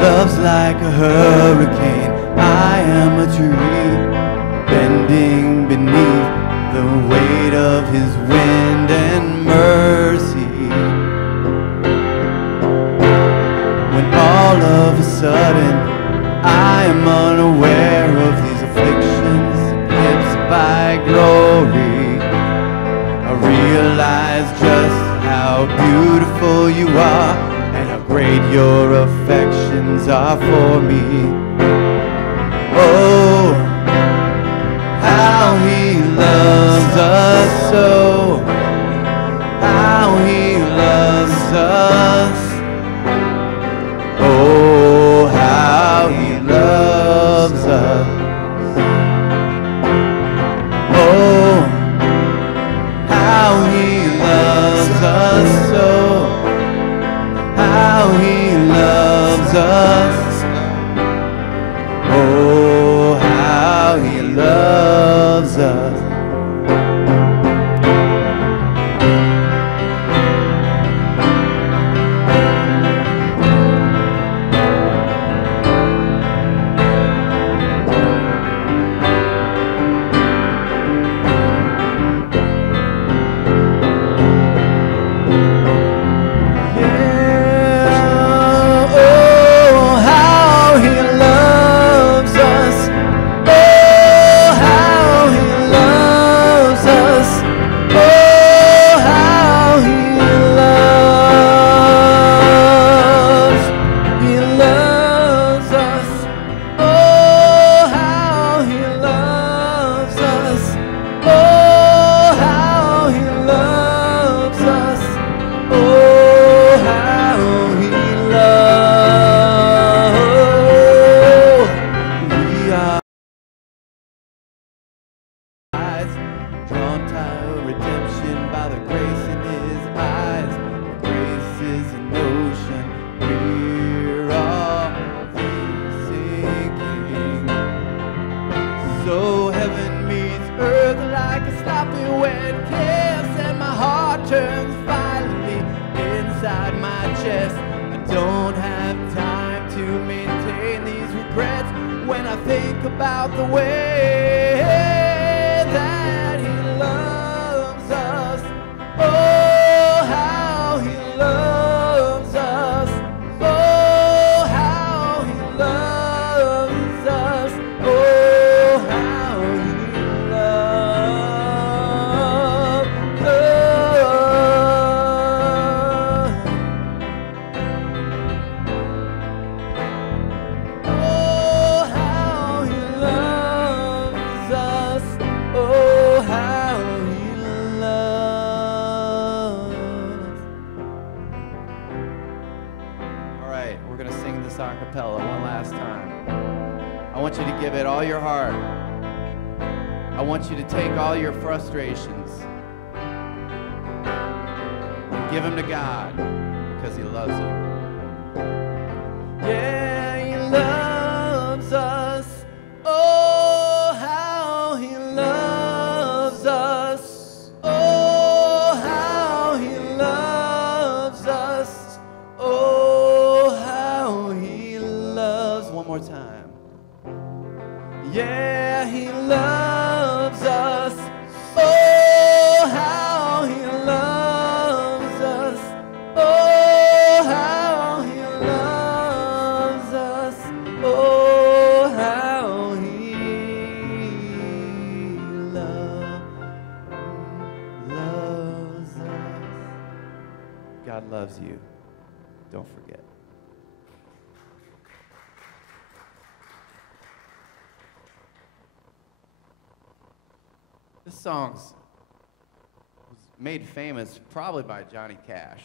Love's like a hurricane, I am a tree, bending beneath the weight of his wind and mercy. When all of a sudden I am unaware of these afflictions eclipsed by glory, I realize just how beautiful you are and how great your affections are for me. Oh, how he loves us so, how he loves us. Oh, how he loves us. Oh, how he loves us so, how he loves us. Oh, how he loves us. Frustrations and give them to God because he loves you. Yeah, he loves us. Oh, how he loves us. Oh, how he loves us. Oh, how he loves. One more time. Yeah, he loves us. Oh, how he loves us. Oh, how he loves us. Oh, how he loves us. God loves you. Don't forget. This song was made famous probably by Johnny Cash.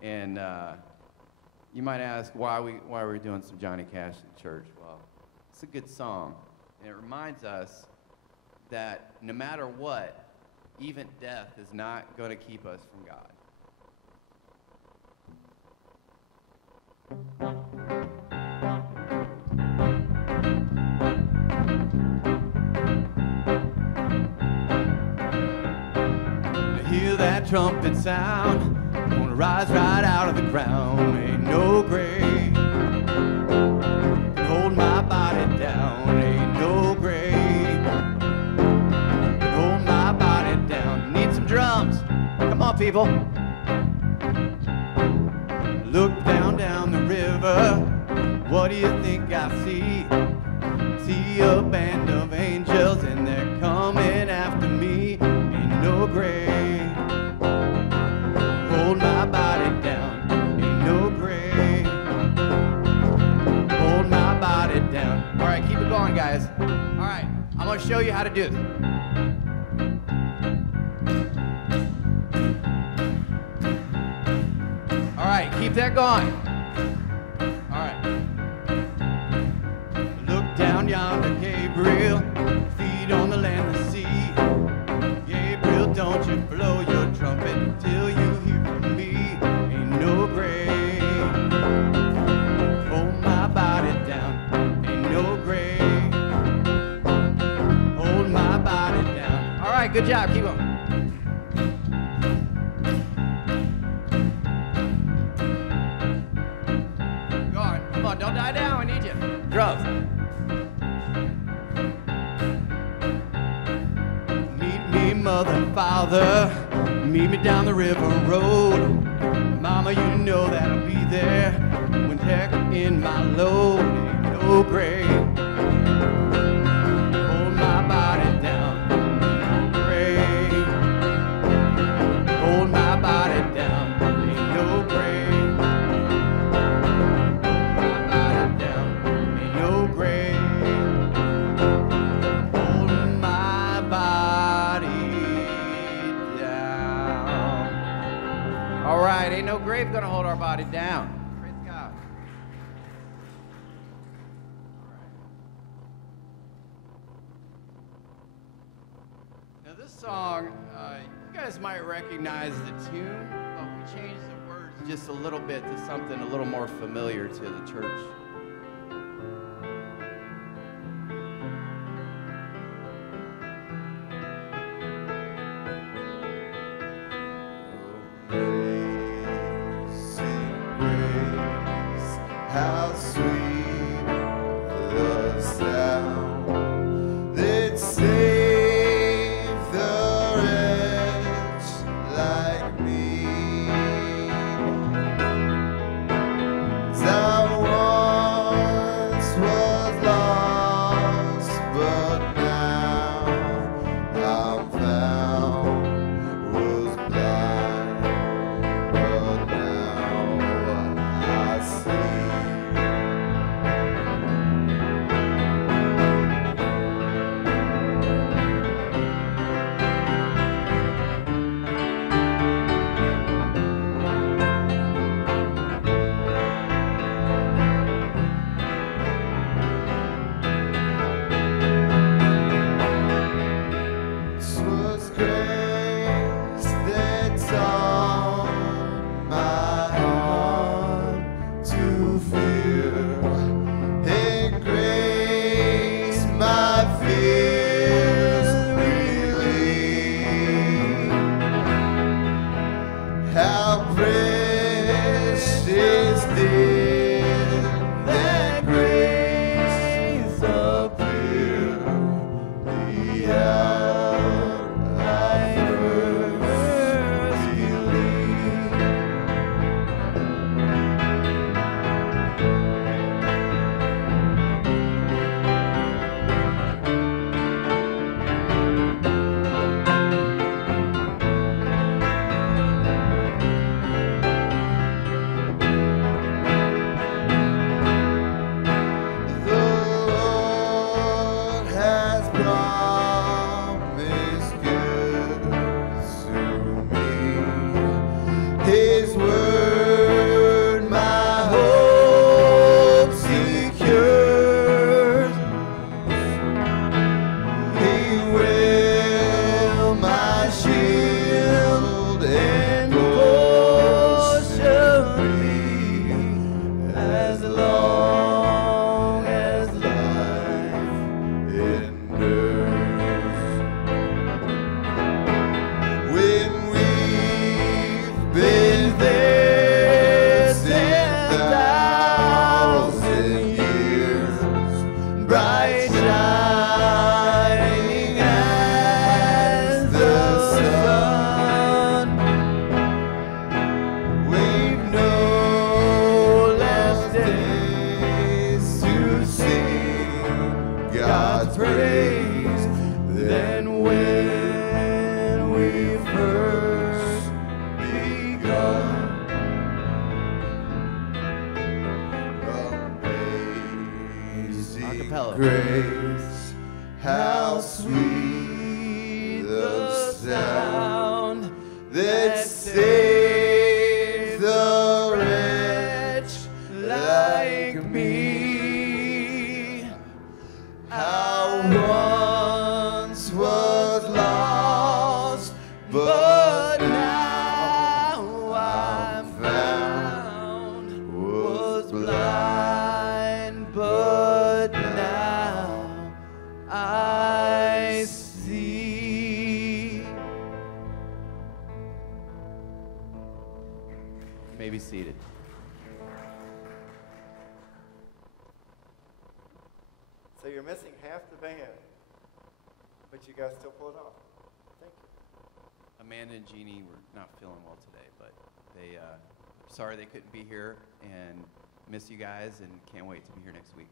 And you might ask why we're doing some Johnny Cash in church. Well, it's a good song. And it reminds us that no matter what, even death is not going to keep us from God. Hear that trumpet sound, gonna rise right out of the ground. Ain't no grave people. Look down the river. What do you think I see? See a band of angels and they're coming after me. Ain't no grave. Hold my body down. Ain't no grave. Hold my body down. All right, keep it going, guys. All right, I'm gonna show you how to do this. All right, keep that going. All right. Look down yonder, Gabriel, feet on the land of sea. Gabriel, don't you blow your trumpet till you hear from me. Ain't no grave. Hold my body down. Ain't no grave. Hold my body down. All right, good job. Keep going. Don't die down, we need you. Drums. Meet me, mother and father. Meet me down the river road. Mama, you know that I'll be there when heck in my load. Ain't no grave. Hold my body down. Ain't no grave. Hold my body down. Ain't no grave. All right, ain't no grave gonna hold our body down. Praise God. Now this song, you guys might recognize the tune, but we changed the words just a little bit to something a little more familiar to the church. How sweet the sound that saved the wretch like me. 'Cause I God's praise than when we first begun. Amazing Acapella. grace, how sweet the sound that saved the wretch like me. How once was lost, but now I'm found. Was blind, but now I see. You may be seated. So you're missing half the band, but you guys still pull it off. Thank you. Amanda and Jeannie were not feeling well today, but they sorry they couldn't be here, and miss you guys, and can't wait to be here next week.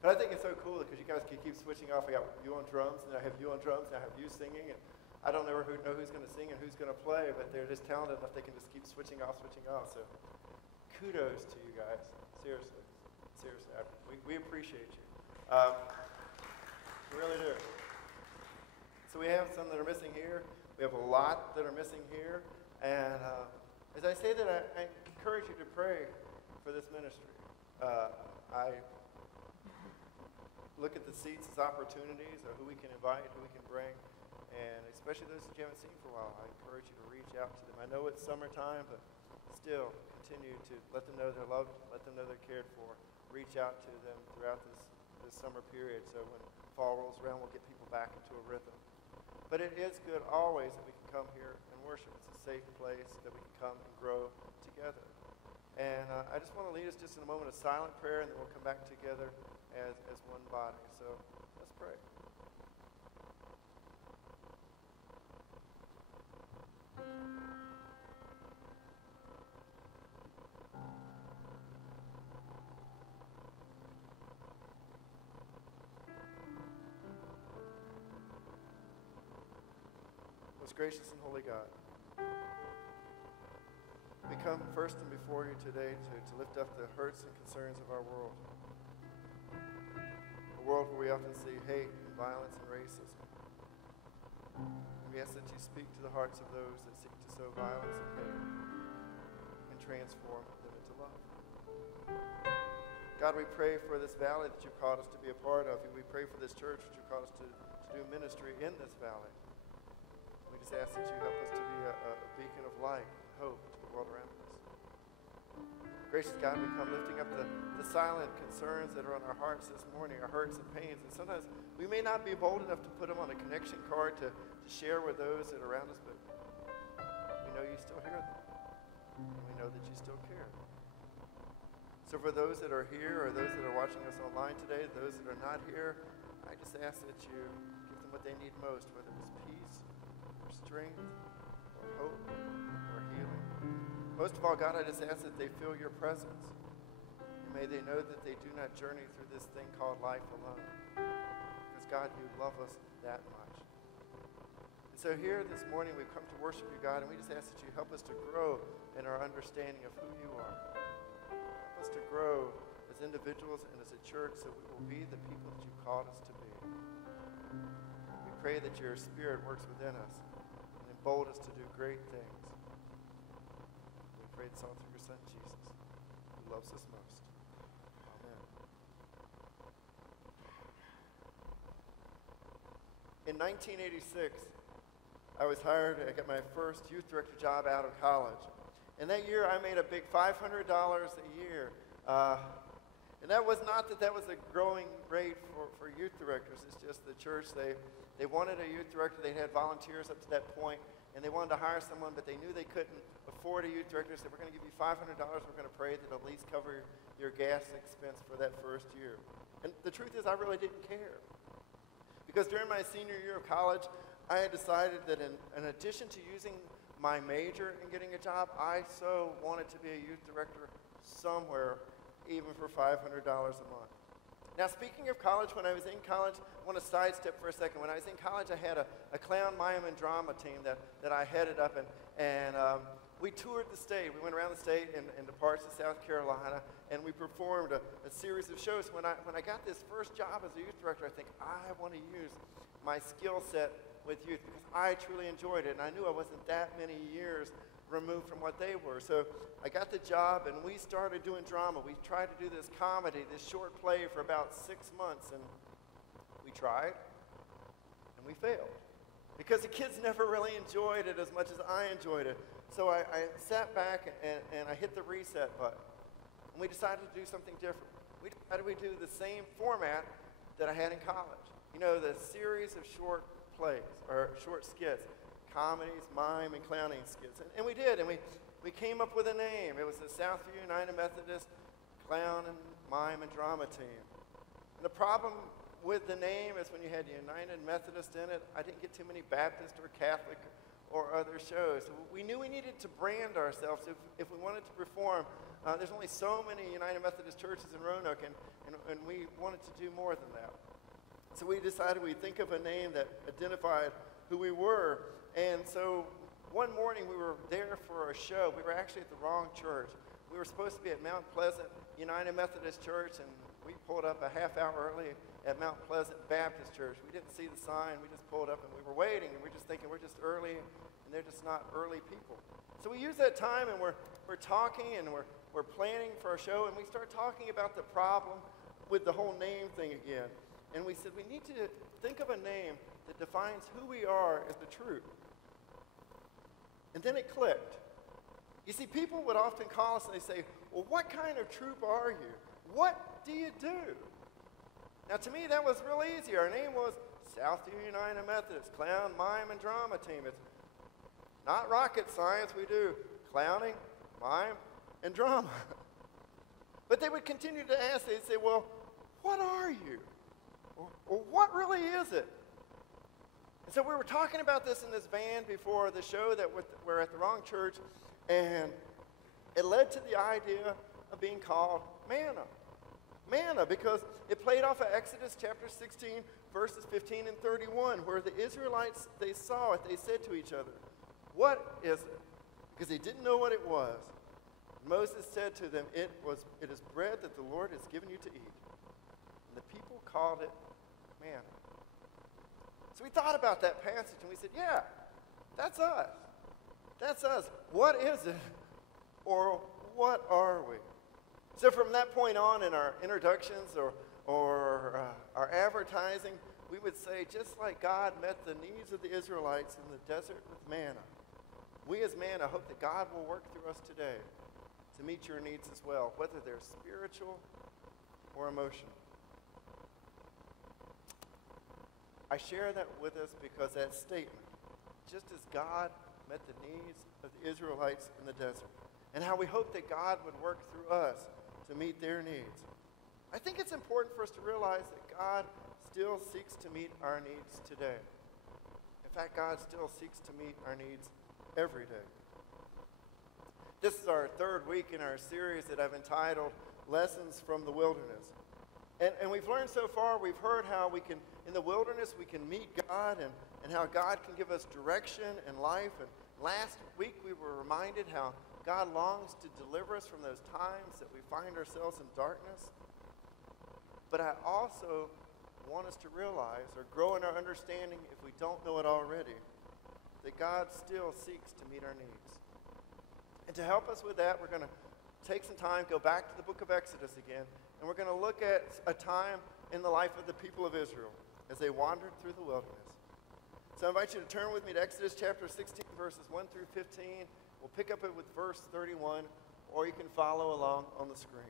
But I think it's so cool because you guys can keep switching off. I got you on drums, and I have you on drums, and I have you singing, and I don't know who's going to sing and who's going to play, but they're just talented enough they can just keep switching off. So kudos to you guys. Seriously. We appreciate you. We really do. So we have some that are missing here. We have a lot that are missing here. And as I say that, I encourage you to pray for this ministry. I look at the seats as opportunities of who we can invite, who we can bring, and especially those that you haven't seen for a while. I encourage you to reach out to them. I know it's summertime, but still continue to let them know they're loved, let them know they're cared for. Reach out to them throughout this summer period so when fall rolls around, we'll get people back into a rhythm. But it is good always that we can come here and worship. It's a safe place that we can come and grow together. And I just want to lead us just in a moment of silent prayer, and then we'll come back together as one body. So let's pray. Most gracious and holy God, we come first and before you today to lift up the hurts and concerns of our world. A world where we often see hate and violence and racism. And we ask that you speak to the hearts of those that seek to sow violence and hate and transform them into love. God, we pray for this valley that you've called us to be a part of. And we pray for this church that you've called us to do ministry in this valley. We just ask that you help us to be a beacon of light and hope to the world around us. Gracious God, we come lifting up the silent concerns that are on our hearts this morning, our hurts and pains. And sometimes we may not be bold enough to put them on a connection card to share with those that are around us, but we know you still hear them. And we know that you still care. So for those that are here or those that are watching us online today, those that are not here, I just ask that you give them what they need most, whether it's peace, strength, or hope, or healing. Most of all, God, I just ask that they feel your presence. And may they know that they do not journey through this thing called life alone. Because, God, you love us that much. And so here this morning, we've come to worship you, God, and we just ask that you help us to grow in our understanding of who you are. Help us to grow as individuals and as a church so we will be the people that you called us to be. We pray that your Spirit works within us and embolden us to do great things. We pray this all through your Son, Jesus, who loves us most. Amen. In 1986, I was hired. I got my first youth director job out of college. And that year, I made a big $500 a year. And that was not that was a growing rate for youth directors. It's just the church, they wanted a youth director. They had volunteers up to that point, and they wanted to hire someone, but they knew they couldn't afford a youth director. So we're going to give you $500. We're going to pray that it'll at least cover your gas expense for that first year. And the truth is, I really didn't care. Because during my senior year of college, I had decided that in addition to using my major in getting a job, I so wanted to be a youth director somewhere, even for $500 a month. Now, speaking of college, when I was in college, I want to sidestep for a second. When I was in college, I had a clown, mime, and drama team that I headed up, and we toured the state. We went around the state and the parts of South Carolina, and we performed a series of shows. When I got this first job as a youth director, I think, I want to use my skill set with youth because I truly enjoyed it, and I knew I wasn't that many years removed from what they were. So I got the job, and we started doing drama. We tried to do this comedy, this short play for about 6 months, and we tried, and we failed because the kids never really enjoyed it as much as I enjoyed it. So I sat back and I hit the reset button, and we decided to do something different. We decided we'd do the same format that I had in college. You know, the series of short plays or short skits, comedies, mime, and clowning skits. And we did, and we came up with a name. It was the Southview United Methodist Clown and Mime and Drama Team. And the problem with the name is when you had United Methodist in it, I didn't get too many Baptist or Catholic or other shows. So we knew we needed to brand ourselves if we wanted to perform. There's only so many United Methodist churches in Roanoke, and we wanted to do more than that. So we decided we'd think of a name that identified who we were. And so one morning we were there for a show. We were actually at the wrong church. We were supposed to be at Mount Pleasant United Methodist Church, and we pulled up a half hour early at Mount Pleasant Baptist Church. We didn't see the sign. We just pulled up, and we were waiting, and we're just thinking we're just early, and they're just not early people. So we use that time, and we're talking, and we're planning for our show, and we start talking about the problem with the whole name thing again. And we said we need to think of a name that defines who we are as the troop. And then it clicked. You see, people would often call us and they say, well, what kind of troop are you? What do you do? Now, to me, that was real easy. Our name was Southview United Methodist Clown, Mime, and Drama Team. It's not rocket science. We do clowning, mime, and drama. But they would continue to ask. They'd say, well, what are you? Or what really is it? And so we were talking about this in this van before the show that we're at the wrong church, and it led to the idea of being called Manna. Manna, because it played off of Exodus chapter 16, verses 15 and 31, where the Israelites, they saw it, they said to each other, what is it? Because they didn't know what it was. Moses said to them, it is bread that the Lord has given you to eat. And the people called it manna. So we thought about that passage and we said, yeah, that's us. That's us. What is it? Or what are we? So from that point on in our introductions or our advertising, we would say, just like God met the needs of the Israelites in the desert with manna, we as Manna hope that God will work through us today to meet your needs as well, whether they're spiritual or emotional. I share that with us because that statement, just as God met the needs of the Israelites in the desert, and how we hope that God would work through us to meet their needs. I think it's important for us to realize that God still seeks to meet our needs today. In fact, God still seeks to meet our needs every day. This is our third week in our series that I've entitled Lessons from the Wilderness. And we've learned so far, we've heard how we can, in the wilderness, we can meet God and how God can give us direction and life. And last week we were reminded how God longs to deliver us from those times that we find ourselves in darkness. But I also want us to realize or grow in our understanding, if we don't know it already, that God still seeks to meet our needs. And to help us with that, we're going to take some time, go back to the book of Exodus again, and we're going to look at a time in the life of the people of Israel as they wandered through the wilderness. So I invite you to turn with me to Exodus chapter 16, verses 1 through 15. We'll pick up it with verse 31, or you can follow along on the screen.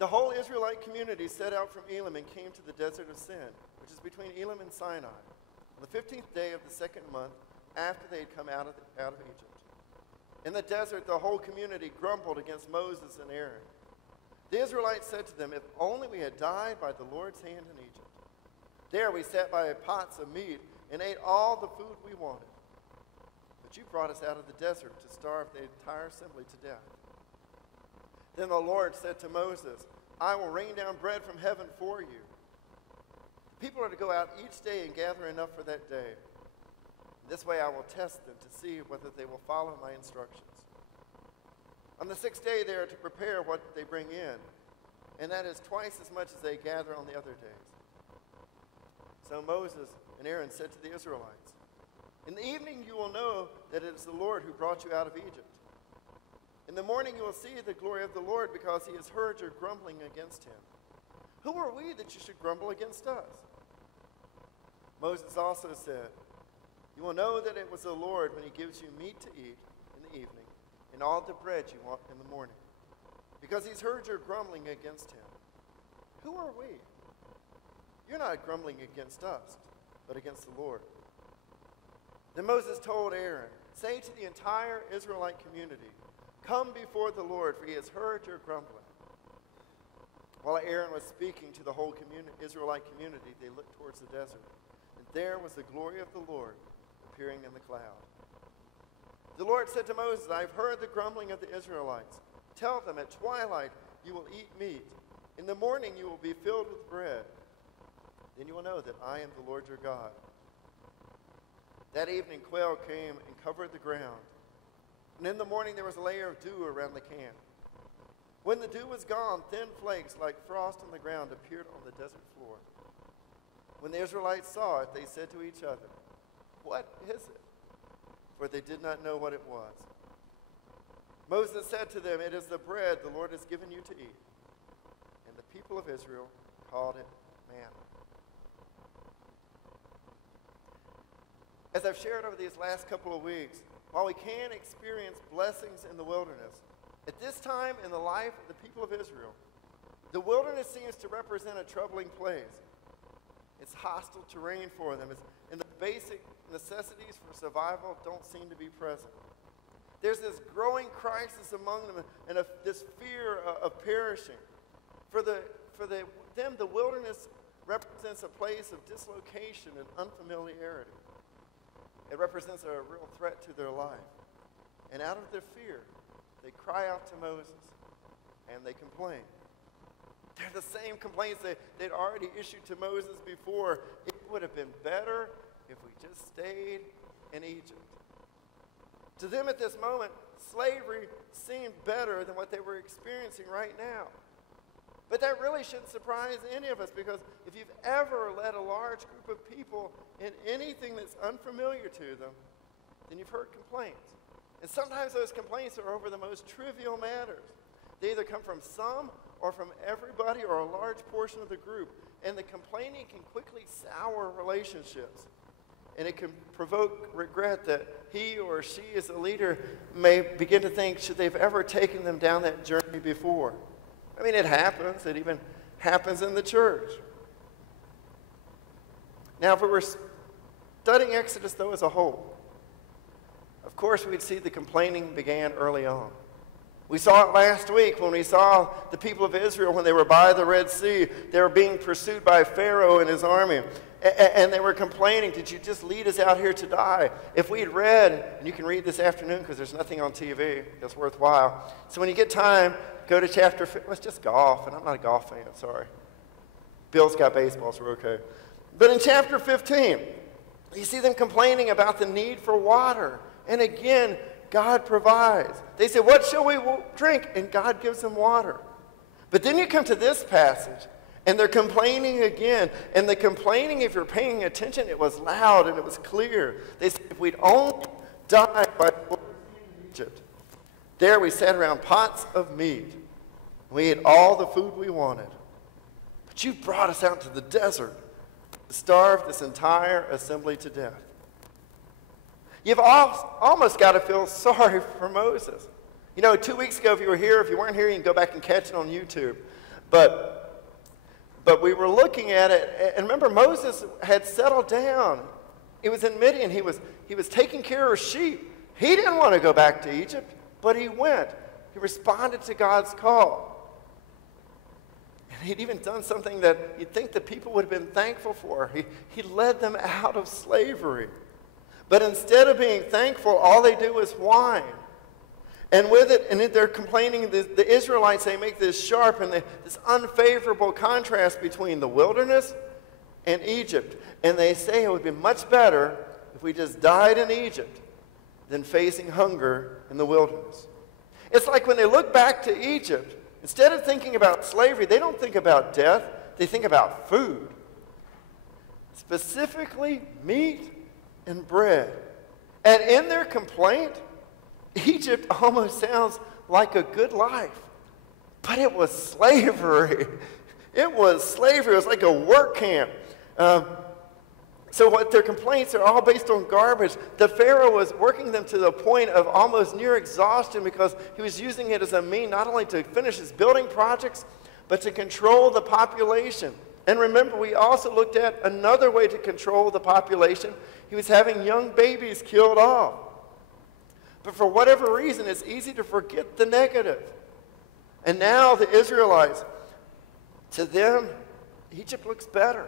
The whole Israelite community set out from Elim and came to the desert of Sin, which is between Elim and Sinai, on the 15th day of the second month after they had come out of Egypt. In the desert, the whole community grumbled against Moses and Aaron. The Israelites said to them, if only we had died by the Lord's hand in Egypt. There we sat by pots of meat and ate all the food we wanted. But you brought us out of the desert to starve the entire assembly to death. Then the Lord said to Moses, I will rain down bread from heaven for you. The people are to go out each day and gather enough for that day. This way I will test them to see whether they will follow my instructions. On the 6th day they are to prepare what they bring in, and that is twice as much as they gather on the other days. So Moses and Aaron said to the Israelites, in the evening you will know that it is the Lord who brought you out of Egypt. In the morning you will see the glory of the Lord, because he has heard your grumbling against him. Who are we that you should grumble against us? Moses also said, you will know that it was the Lord when he gives you meat to eat in the evening and all the bread you want in the morning, because he's heard your grumbling against him. Who are we? You're not grumbling against us, but against the Lord. Then Moses told Aaron, say to the entire Israelite community, come before the Lord, for he has heard your grumbling. While Aaron was speaking to the whole Israelite community, they looked towards the desert, and there was the glory of the Lord appearing in the cloud. The Lord said to Moses, I have heard the grumbling of the Israelites. Tell them, at twilight you will eat meat. In the morning you will be filled with bread. Then you will know that I am the Lord your God. That evening quail came and covered the ground. And in the morning there was a layer of dew around the camp. When the dew was gone, thin flakes like frost on the ground appeared on the desert floor. When the Israelites saw it, they said to each other, what is it? For they did not know what it was. Moses said to them, it is the bread the Lord has given you to eat. And the people of Israel called it manna. As I've shared over these last couple of weeks, while we can experience blessings in the wilderness, at this time in the life of the people of Israel, the wilderness seems to represent a troubling place. It's hostile terrain for them, and the basic necessities for survival don't seem to be present. There's this growing crisis among them, and this fear of perishing. For them, the wilderness represents a place of dislocation and unfamiliarity. It represents a real threat to their life. And out of their fear, they cry out to Moses, and they complain. They're the same complaints they'd already issued to Moses before. It would have been better if we just stayed in Egypt. To them at this moment, slavery seemed better than what they were experiencing right now. But that really shouldn't surprise any of us, because if you've ever led a large group of people in anything that's unfamiliar to them, then you've heard complaints. And sometimes those complaints are over the most trivial matters. They either come from some or from everybody or a large portion of the group. And the complaining can quickly sour relationships. And it can provoke regret that he or she as a leader may begin to think, should they've ever taken them down that journey before? I mean, it happens. It even happens in the church. Now, if we were studying Exodus, though, as a whole, of course, we'd see the complaining began early on. We saw it last week when we saw the people of Israel, when they were by the Red Sea, they were being pursued by Pharaoh and his army. And they were complaining, did you just lead us out here to die? If we had read, and you can read this afternoon because there's nothing on TV that's worthwhile. So when you get time, go to chapter 15. Well, it's just golf, and I'm not a golf fan, sorry. Bill's got baseball, so we're okay. But in chapter 15, you see them complaining about the need for water. And again, God provides. They say, what shall we drink? And God gives them water. But then you come to this passage, and they're complaining again. And the complaining, if you're paying attention, it was loud and it was clear. They said, if we'd only died by Egypt, there we sat around pots of meat. We ate all the food we wanted. But you brought us out to the desert to starve this entire assembly to death. You've almost got to feel sorry for Moses. You know, 2 weeks ago, if you were here, if you weren't here, you can go back and catch it on YouTube. But we were looking at it, and remember, Moses had settled down. He was in Midian. He was taking care of sheep. He didn't want to go back to Egypt, but he went. He responded to God's call. And he'd even done something that you'd think the people would have been thankful for. He led them out of slavery. But instead of being thankful, all they do is whine. And with it, and they're complaining, the Israelites, they make this sharp and this unfavorable contrast between the wilderness and Egypt. And they say it would be much better if we just died in Egypt than facing hunger in the wilderness. It's like when they look back to Egypt, instead of thinking about slavery, they don't think about death, they think about food. Specifically, meat and bread. And in their complaint, Egypt almost sounds like a good life. But it was slavery. It was slavery. It was like a work camp. So what their complaints are all based on garbage. The Pharaoh was working them to the point of almost near exhaustion because he was using it as a means not only to finish his building projects, but to control the population. And remember, we also looked at another way to control the population. He was having young babies killed off. But for whatever reason, it's easy to forget the negative. And now the Israelites, to them, Egypt looks better.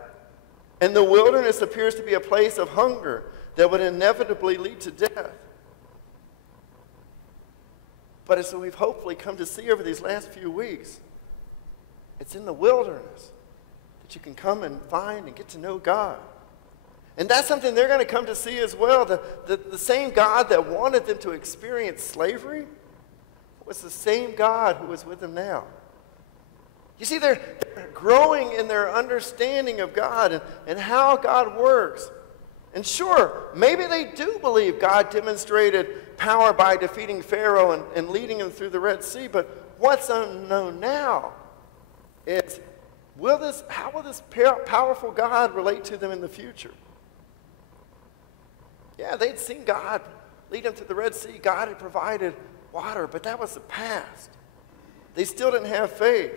And the wilderness appears to be a place of hunger that would inevitably lead to death. But as we've hopefully come to see over these last few weeks, it's in the wilderness that you can come and find and get to know God. And that's something they're going to come to see as well. The same God that wanted them to experience slavery was the same God who is with them now. You see, they're growing in their understanding of God and how God works. And sure, maybe they do believe God demonstrated power by defeating Pharaoh and leading him through the Red Sea. But what's unknown now is, how will this powerful God relate to them in the future? Yeah, they'd seen God lead them through the Red Sea. God had provided water, but that was the past. They still didn't have faith.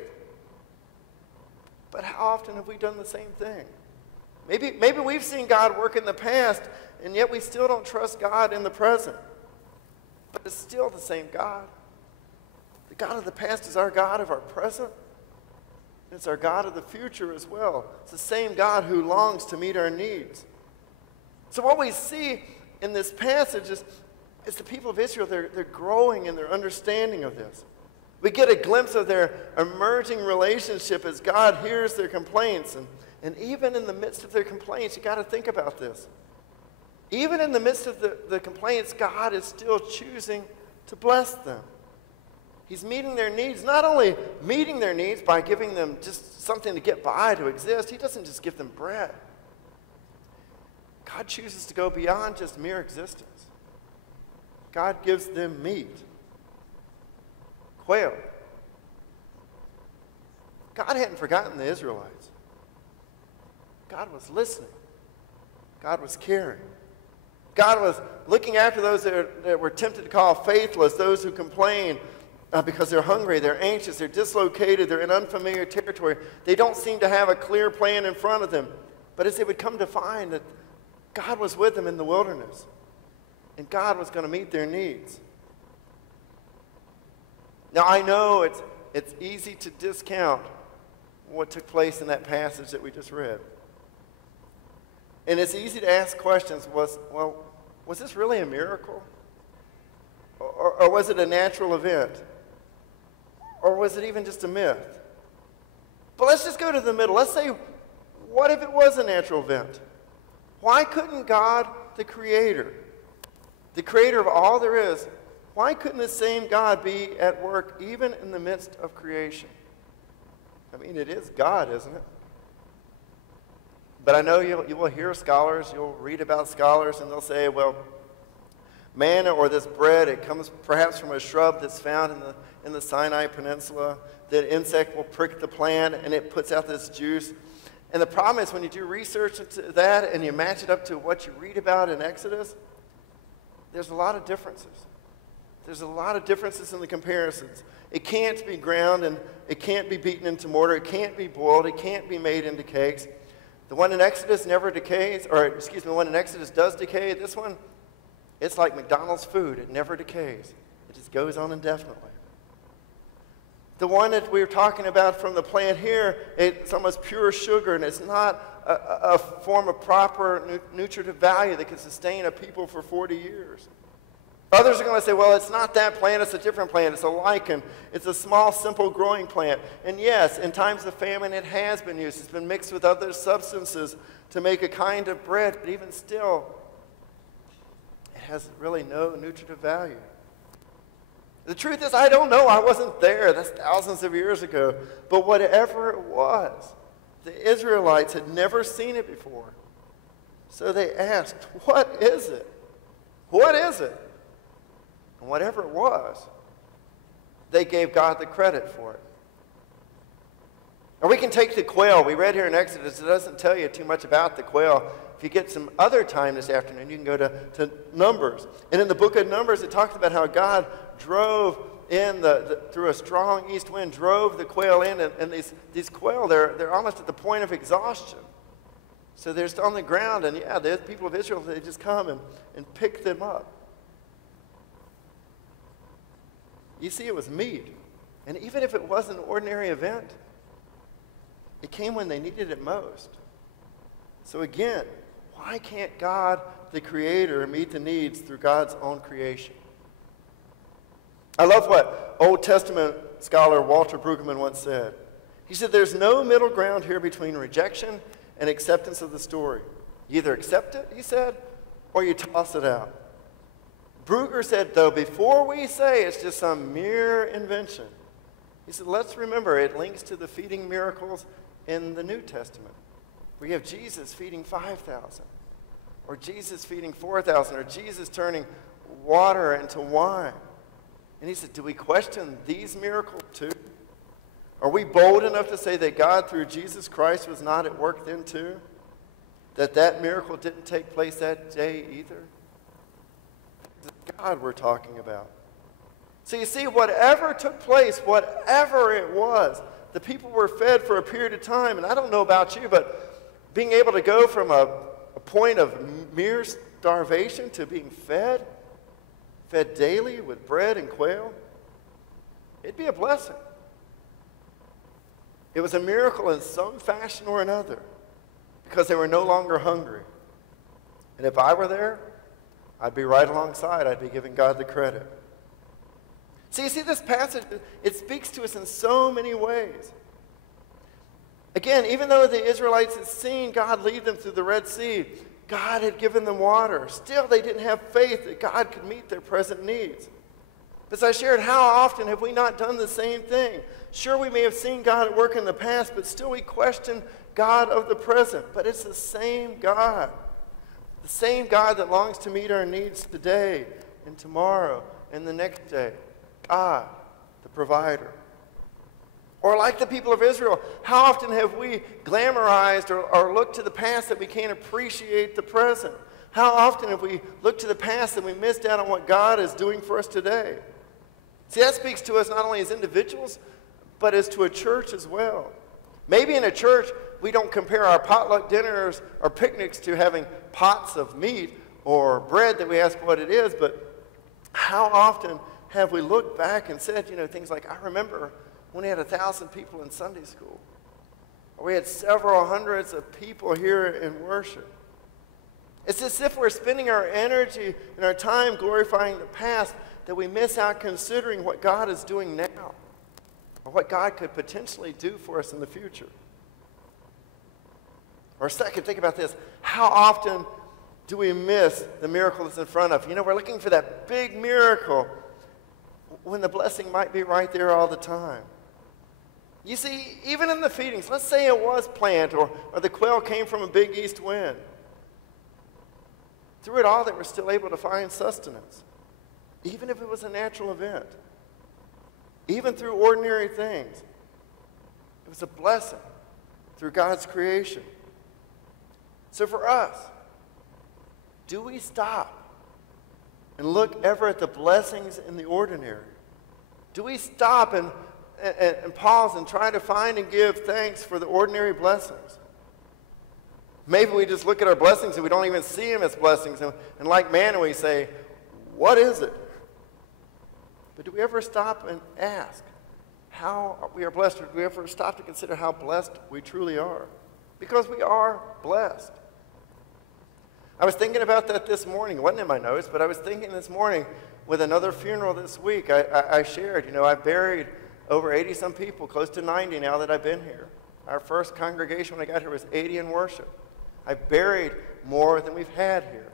But how often have we done the same thing? Maybe we've seen God work in the past, and yet we still don't trust God in the present. But it's still the same God. The God of the past is our God of our present. It's our God of the future as well. It's the same God who longs to meet our needs. So what we see in this passage is the people of Israel, they're growing in their understanding of this. We get a glimpse of their emerging relationship as God hears their complaints. And even in the midst of their complaints, you got to think about this. Even in the midst of the complaints, God is still choosing to bless them. He's meeting their needs, not only meeting their needs by giving them just something to get by, to exist. He doesn't just give them bread. God chooses to go beyond just mere existence. God gives them meat. Quail. God hadn't forgotten the Israelites. God was listening. God was caring. God was looking after those that were tempted to call faithless, those who complain because they're hungry, they're anxious, they're dislocated, they're in unfamiliar territory. They don't seem to have a clear plan in front of them. But as they would come to find that God was with them in the wilderness, and God was going to meet their needs. Now, I know it's easy to discount what took place in that passage that we just read. And it's easy to ask questions, was this really a miracle? Or was it a natural event? Or was it even just a myth? But let's just go to the middle. Let's say, what if it was a natural event? Why couldn't God, the creator of all there is, why couldn't the same God be at work even in the midst of creation? I mean, it is God, isn't it? But I know you will hear scholars, you'll read about scholars, and they'll say, well, manna or this bread, it comes perhaps from a shrub that's found in the Sinai Peninsula. The insect will prick the plant, and it puts out this juice. And the problem is when you do research into that and you match it up to what you read about in Exodus, there's a lot of differences. There's a lot of differences in the comparisons. It can't be ground and it can't be beaten into mortar. It can't be boiled. It can't be made into cakes. The one in Exodus never decays, the one in Exodus does decay. This one, it's like McDonald's food. It never decays. It just goes on indefinitely. The one that we were talking about from the plant here, it's almost pure sugar, and it's not a form of proper nutritive value that can sustain a people for 40 years. Others are going to say, well, it's not that plant, it's a different plant. It's a lichen. It's a small, simple growing plant. And yes, in times of famine, it has been used. It's been mixed with other substances to make a kind of bread, but even still, it has really no nutritive value. The truth is, I don't know. I wasn't there. That's thousands of years ago. But whatever it was, the Israelites had never seen it before. So they asked, what is it? What is it? And whatever it was, they gave God the credit for it. Or we can take the quail. We read here in Exodus, it doesn't tell you too much about the quail. If you get some other time this afternoon, you can go to Numbers. And in the book of Numbers, it talks about how God drove in through a strong east wind, drove the quail in. And these quail, they're almost at the point of exhaustion. So they're just on the ground. And yeah, the people of Israel, they just come and pick them up. You see, it was meat. And even if it was an ordinary event, it came when they needed it most. So again, why can't God, the Creator, meet the needs through God's own creation? I love what Old Testament scholar Walter Brueggemann once said. He said, there's no middle ground here between rejection and acceptance of the story. You either accept it, he said, or you toss it out. Bruegger said, though, before we say it's just some mere invention, he said, let's remember it links to the feeding miracles in the New Testament. We have Jesus feeding 5,000, or Jesus feeding 4,000, or Jesus turning water into wine. And he said, do we question these miracles too? Are we bold enough to say that God, through Jesus Christ, was not at work then too? That miracle didn't take place that day either? It's God we're talking about. So you see, whatever took place, whatever it was, the people were fed for a period of time. And I don't know about you, but being able to go from a point of mere starvation to being fed daily with bread and quail, it'd be a blessing. It was a miracle in some fashion or another because they were no longer hungry. And if I were there, I'd be right alongside. I'd be giving God the credit. So you see, this passage, it speaks to us in so many ways. Again, even though the Israelites had seen God lead them through the Red Sea, God had given them water. Still, they didn't have faith that God could meet their present needs. As I shared, how often have we not done the same thing? Sure, we may have seen God at work in the past, but still we question God of the present. But it's the same God. The same God that longs to meet our needs today and tomorrow and the next day. God, the provider. Or like the people of Israel, how often have we glamorized or looked to the past that we can't appreciate the present? How often have we looked to the past and we missed out on what God is doing for us today? See, that speaks to us not only as individuals, but as to a church as well. Maybe in a church, we don't compare our potluck dinners or picnics to having pots of meat or bread that we ask what it is, but how often have we looked back and said, things like, I remember when we had 1,000 people in Sunday school, or we had several hundreds of people here in worship. It's as if we're spending our energy and our time glorifying the past that we miss out considering what God is doing now, or what God could potentially do for us in the future. Or second, think about this. How often do we miss the miracle that's in front of? We're looking for that big miracle when the blessing might be right there all the time. You see, even in the feedings, let's say it was planned or the quail came from a big east wind. Through it all, they were still able to find sustenance, even if it was a natural event. Even through ordinary things, it was a blessing through God's creation. So for us, do we stop and look ever at the blessings in the ordinary? Do we stop and pause and try to find and give thanks for the ordinary blessings? Maybe we just look at our blessings and we don't even see them as blessings. And like manna, we say, what is it? But do we ever stop and ask how we are blessed? Or do we ever stop to consider how blessed we truly are? Because we are blessed. I was thinking about that this morning. It wasn't in my notes, but I was thinking this morning, with another funeral this week. I shared, you know, I buried over 80-some people, close to 90 now that I've been here. Our first congregation when I got here was 80 in worship. I buried more than we've had here.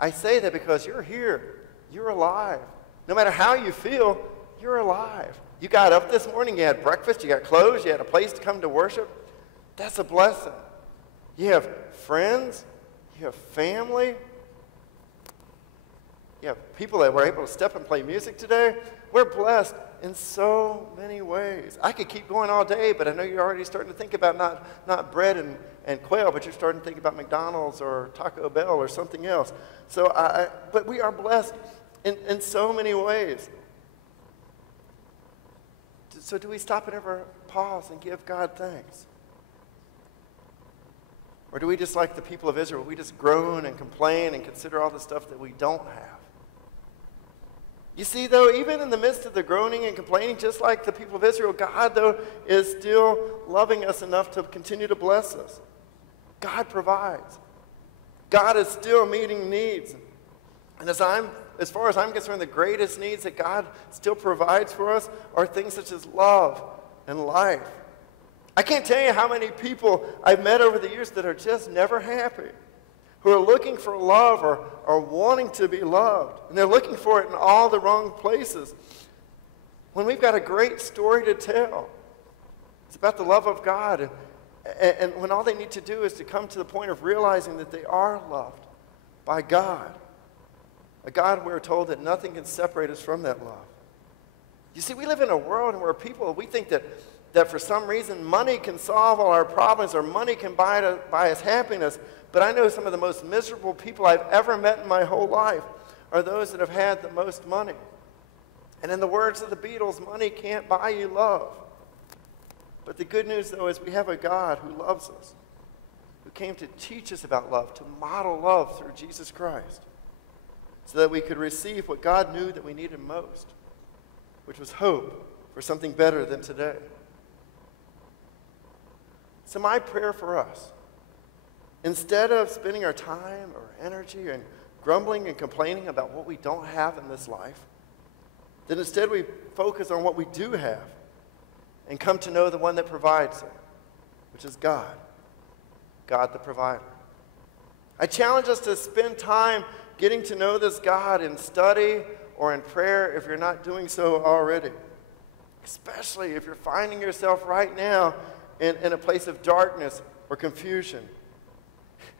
I say that because you're here. You're alive. No matter how you feel, you're alive. You got up this morning, you had breakfast, you got clothes, you had a place to come to worship. That's a blessing. You have friends, you have family, you have people that were able to step and play music today. We're blessed in so many ways. I could keep going all day, but I know you're already starting to think about not bread and quail, but you're starting to think about McDonald's or Taco Bell or something else. So, but we are blessed in so many ways. So do we stop and ever pause and give God thanks? Or do we just like the people of Israel, we just groan and complain and consider all the stuff that we don't have? You see, though, even in the midst of the groaning and complaining, just like the people of Israel, God, though, is still loving us enough to continue to bless us. God provides. God is still meeting needs. And as far as I'm concerned, the greatest needs that God still provides for us are things such as love and life. I can't tell you how many people I've met over the years that are just never happy, who are looking for love or wanting to be loved. And they're looking for it in all the wrong places. When we've got a great story to tell, it's about the love of God. And when all they need to do is to come to the point of realizing that they are loved by God. A God we're told that nothing can separate us from that love. You see, we live in a world where we think that for some reason money can solve all our problems or money can buy us happiness. But I know some of the most miserable people I've ever met in my whole life are those that have had the most money. And in the words of the Beatles, money can't buy you love. But the good news, though, is we have a God who loves us, who came to teach us about love, to model love through Jesus Christ, so that we could receive what God knew that we needed most, which was hope for something better than today. So my prayer for us, instead of spending our time or energy and grumbling and complaining about what we don't have in this life, that instead we focus on what we do have and come to know the one that provides it, which is God, God the provider. I challenge us to spend time getting to know this God in study or in prayer if you're not doing so already, especially if you're finding yourself right now in a place of darkness or confusion.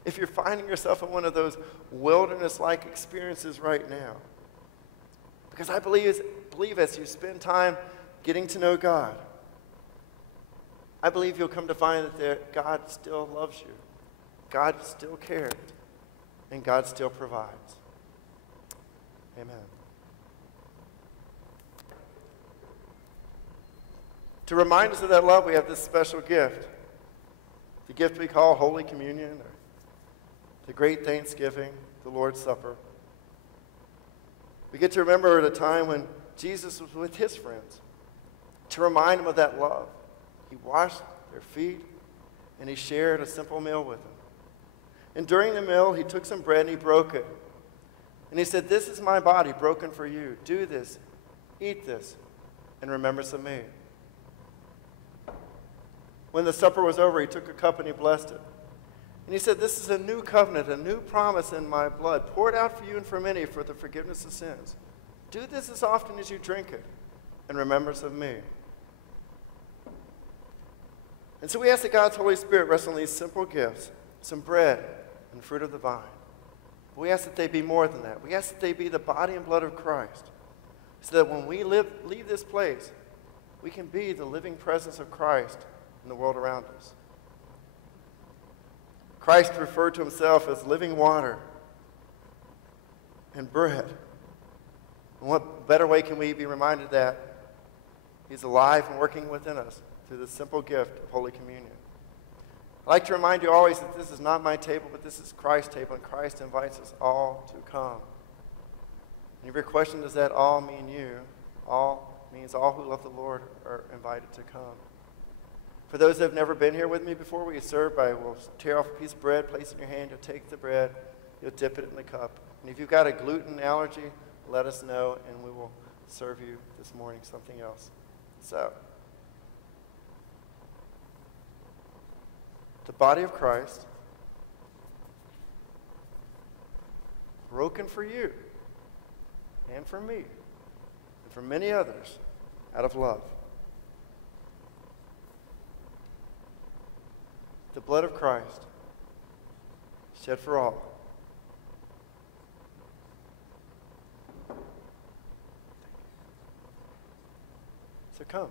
If you're finding yourself in one of those wilderness-like experiences right now. Because I believe as you spend time getting to know God, I believe you'll come to find that God still loves you, God still cares, and God still provides. Amen. To remind us of that love, we have this special gift. The gift we call Holy Communion, or the Great Thanksgiving, the Lord's Supper. We get to remember at a time when Jesus was with his friends, to remind them of that love. He washed their feet, and he shared a simple meal with them. And during the meal, he took some bread and he broke it. And he said, "This is my body broken for you. Do this, eat this, in remembrance of me." When the supper was over, he took a cup and he blessed it. And he said, "This is a new covenant, a new promise in my blood, poured out for you and for many for the forgiveness of sins. Do this as often as you drink it, in remembrance of me." And so we ask that God's Holy Spirit rest on these simple gifts, some bread and fruit of the vine. We ask that they be more than that. We ask that they be the body and blood of Christ, so that when we leave this place, we can be the living presence of Christ in the world around us. Christ referred to himself as living water and bread. And what better way can we be reminded that he's alive and working within us through the simple gift of Holy Communion? I'd like to remind you always that this is not my table, but this is Christ's table, and Christ invites us all to come. And if your question, does that all mean you? All means all who love the Lord are invited to come. For those that have never been here with me before, we serve by, we'll tear off a piece of bread, place it in your hand, you'll take the bread, you'll dip it in the cup. And if you've got a gluten allergy, let us know, and we will serve you this morning something else. So, the body of Christ, broken for you and for me and for many others out of love. The blood of Christ shed for all. So come.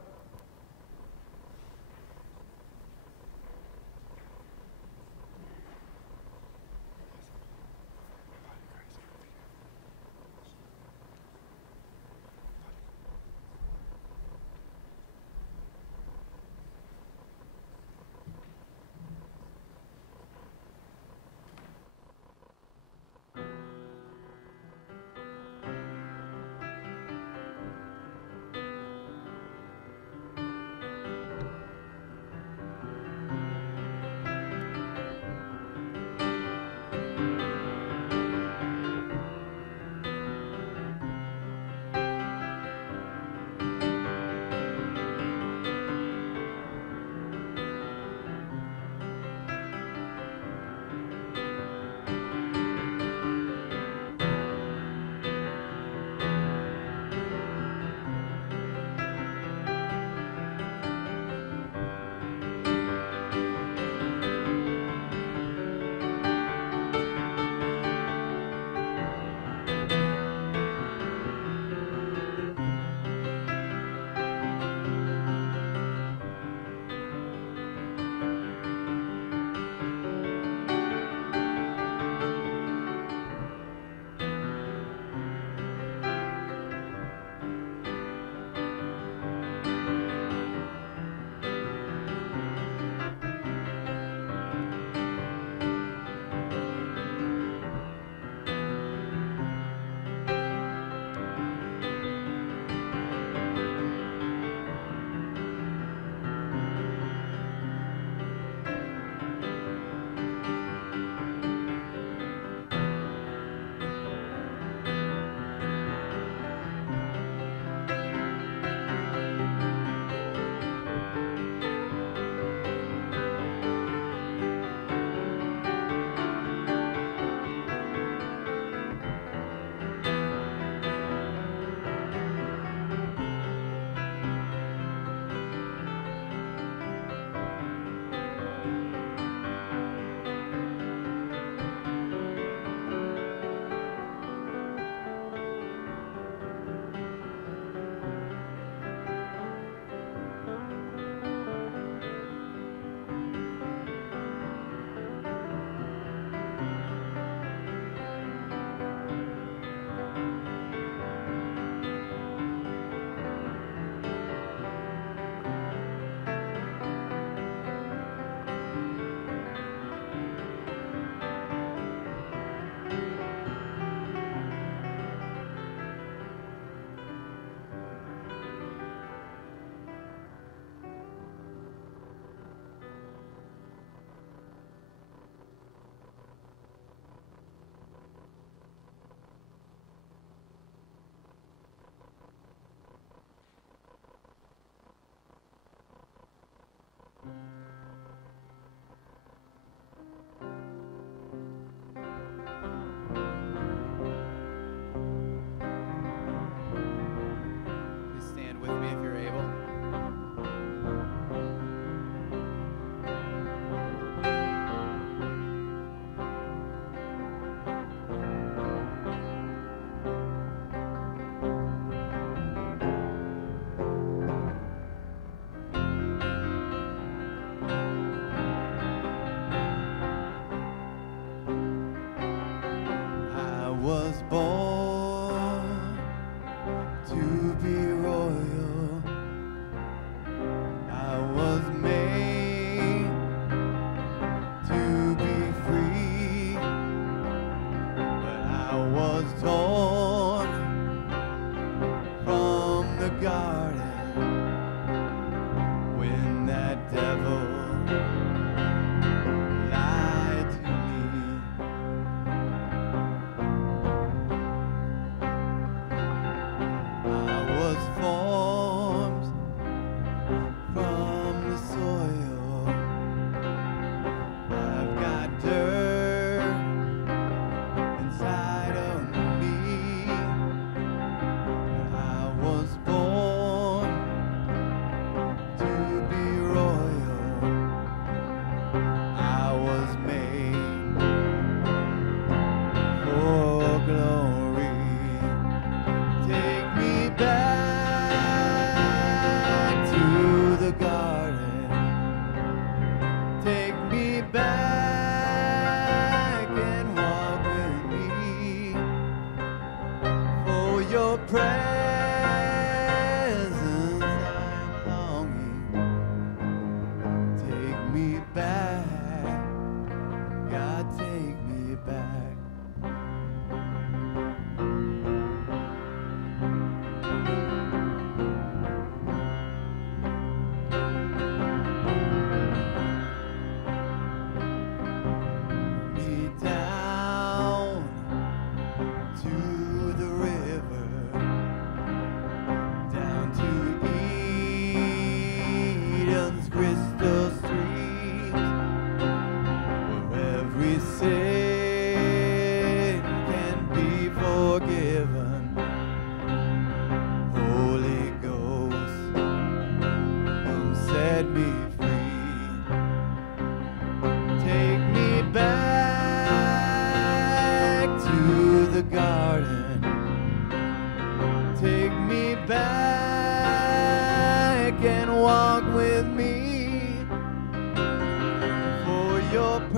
your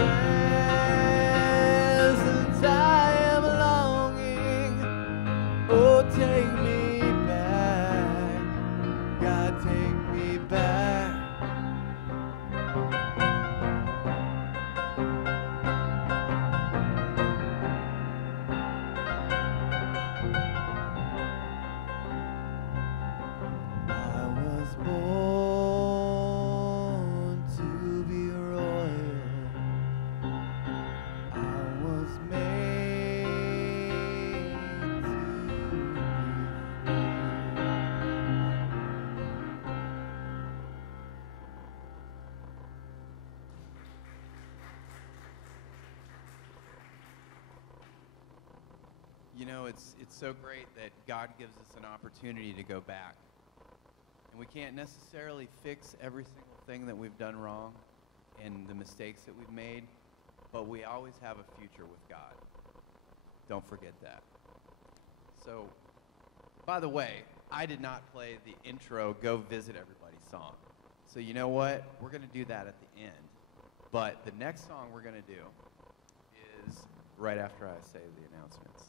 presence I am longing. Oh, take me back, God, take me back. I was born to be royal. I was made to be free. You know, it's so great that God gives us an opportunity to go back. And we can't necessarily fix every single thing that we've done wrong and the mistakes that we've made, but we always have a future with God. Don't forget that. So, by the way, I did not play the intro, Go Visit Everybody song. So you know what? We're going to do that at the end. But the next song we're going to do is right after I say the announcements.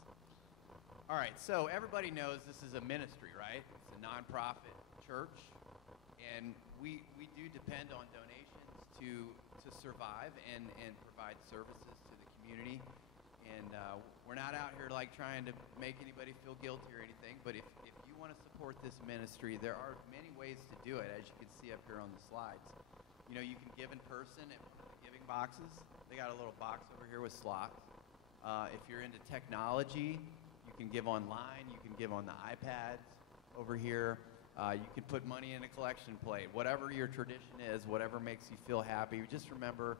All right, so everybody knows this is a ministry, right? It's a nonprofit church, and we do depend on donations to survive and provide services to the community. And we're not out here like trying to make anybody feel guilty or anything, but if you want to support this ministry, there are many ways to do it, as you can see up here on the slides. You know, you can give in person at one of the giving boxes. They got a little box over here with slots. If you're into technology, you can give online. You can give on the iPads over here. You can put money in a collection plate. Whatever your tradition is, whatever makes you feel happy, just remember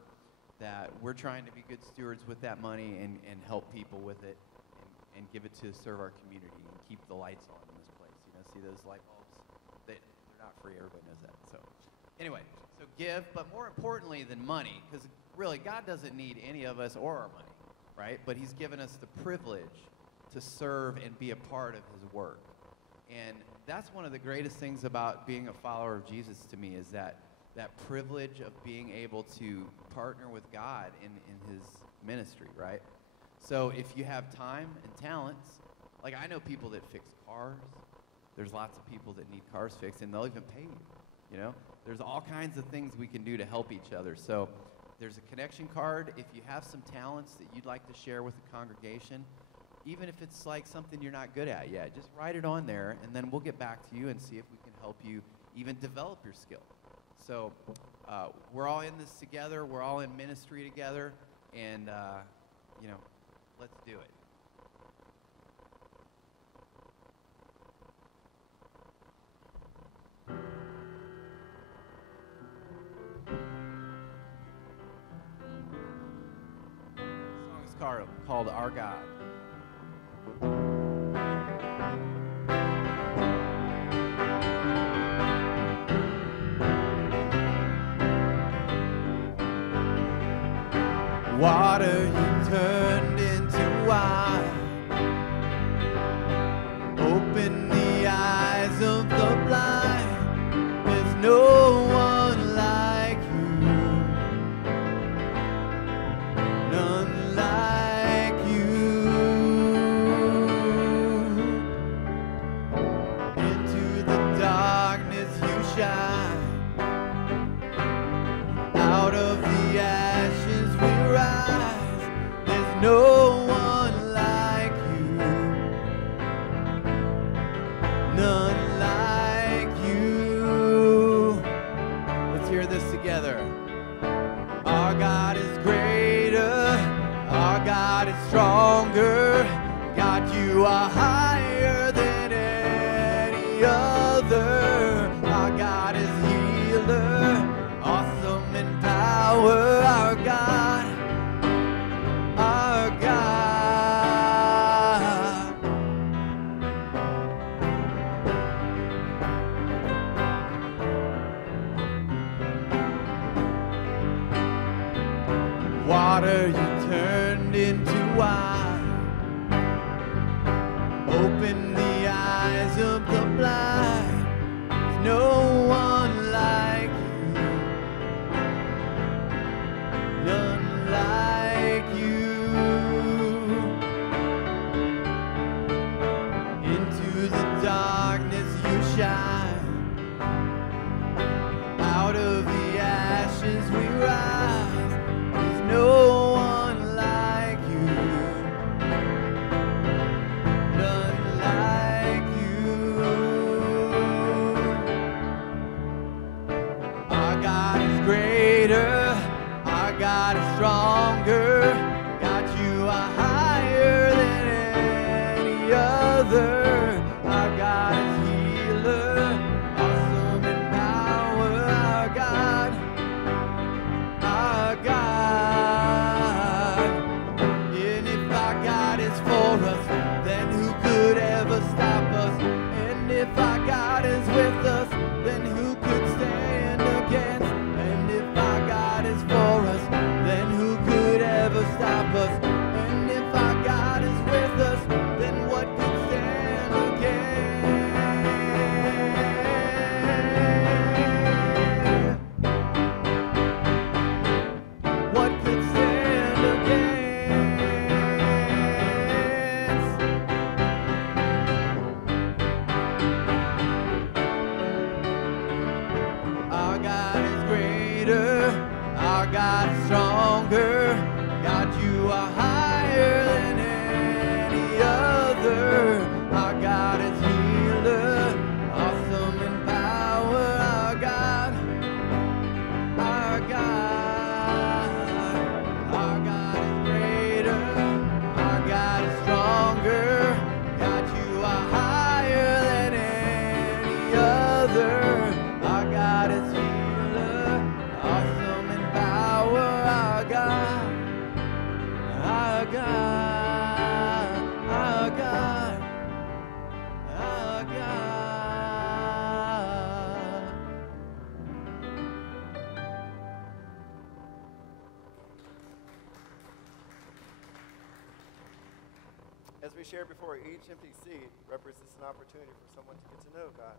that we're trying to be good stewards with that money and help people with it and give it to serve our community and keep the lights on in this place. You know, see those light bulbs? They're not free. Everybody knows that. So anyway, so give, but more importantly than money, because really God doesn't need any of us or our money, right? But he's given us the privilege to serve and be a part of his work. And that's one of the greatest things about being a follower of Jesus to me, is that privilege of being able to partner with God in his ministry, right? So if you have time and talents, like I know people that fix cars. There's lots of people that need cars fixed, and they'll even pay you, you know? There's all kinds of things we can do to help each other. So there's a connection card. If you have some talents that you'd like to share with the congregation, even if it's like something you're not good at yet, just write it on there, and then we'll get back to you and see if we can help you even develop your skill. So we're all in this together. We're all in ministry together, and, you know, let's do it. The song is called Our God. Water you turned into wine. Open the eyes of the blind. There's no one like you. None like you. Into the darkness you shine. Out of the ashes we rise. There's no one like you. None like you. Let's hear this together. Our God is greater. Our God is stronger. God, you are higher than any other. Our God is healer. Awesome in power. Our God. Our God. Water you turned into wine. Open the eyes of the blind. There's no one like you. None God is stronger. God, you are higher than any other. Our God is healer, awesome in power. Our God, our God. And if our God is for us, then who could ever stop us? And if our God is with us, then who could stand against? And if our God is for us, then who could ever stop us? And if our God is with us, then what could stand against? What could stand against? Our God is greater, our God is stronger. God, you are higher than any other. Our God is healer, awesome in power. Our God, our God, our God is greater, our God is stronger. God, you are higher than any other. Our God is healer, awesome in power. Our God, our God, our God, our God. As we shared before, each empty seat represents an opportunity for someone to get to know God.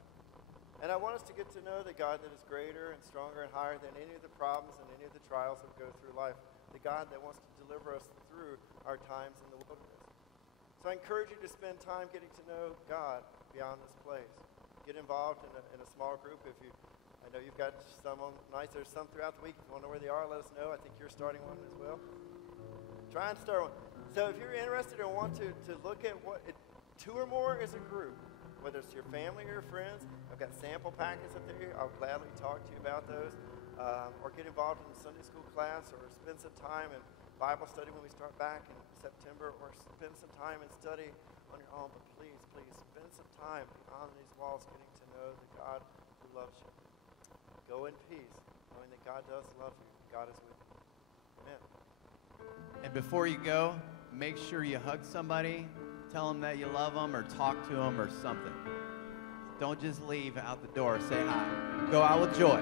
And I want us to get to know the God that is greater and stronger and higher than any of the problems and any of the trials that go through life. The God that wants to deliver us through our times in the wilderness. So I encourage you to spend time getting to know God beyond this place. Get involved in a small group. I know you've got some on nights. There's some throughout the week. If you want to know where they are, let us know. I think you're starting one as well. Try and start one. So if you're interested or want to look at two or more is a group, whether it's your family or your friends. I've got sample packets up there. I'll gladly talk to you about those. Or get involved in a Sunday school class, or spend some time in Bible study when we start back in September, or spend some time and study on your own. But please, please, spend some time beyond these walls getting to know the God who loves you. Go in peace, knowing that God does love you. God is with you. Amen. And before you go, make sure you hug somebody, tell them that you love them, or talk to them or something. Don't just leave out the door. Say hi. Go out with joy.